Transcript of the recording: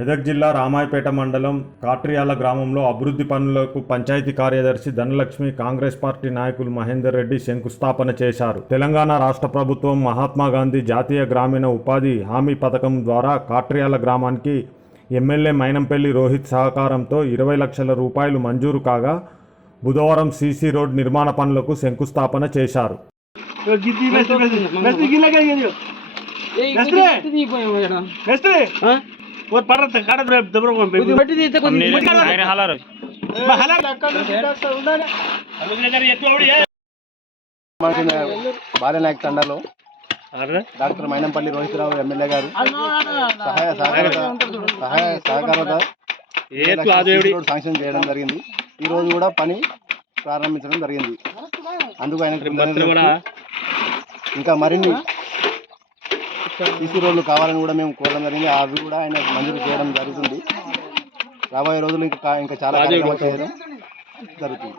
మెదక్ జిల్లా రామాయపేట మండలం కాట్రియాల గ్రామంలో అభివృద్ధి పనులకు పంచాయతీ కార్యదర్శి ధనలక్ష్మి, కాంగ్రెస్ పార్టీ నాయకులు మహేందర్ రెడ్డి శంకుస్థాపన చేశారు. తెలంగాణ రాష్ట్ర ప్రభుత్వం మహాత్మా గాంధీ జాతీయ గ్రామీణ ఉపాధి హామీ పథకం ద్వారా కాట్రియాల గ్రామానికి ఎమ్మెల్యే మైనంపల్లి రోహిత్ సహకారంతో 20 లక్షల రూపాయలు మంజూరు కాగా బుధవారం సీసీ రోడ్ నిర్మాణ పనులకు శంకుస్థాపన చేశారు. బాలనాయక్ తండలో డాక్టర్ మైనంపల్లి రోహిత్రావు ఎమ్మెల్యే గారు సహాయ సహకారంతో శాంక్షన్ చేయడం జరిగింది. ఈ రోజు కూడా పని ప్రారంభించడం జరిగింది. అందుకు ఆయన ఇంకా మరిన్ని సీసీ రోడ్లు కావాలని కూడా మేము కోరడం జరిగింది. అవి కూడా ఆయన మంజూరు చేయడం జరుగుతుంది. రాబోయే రోజులు ఇంకా చాలా కార్యక్రమాలు చేయడం జరుగుతుంది.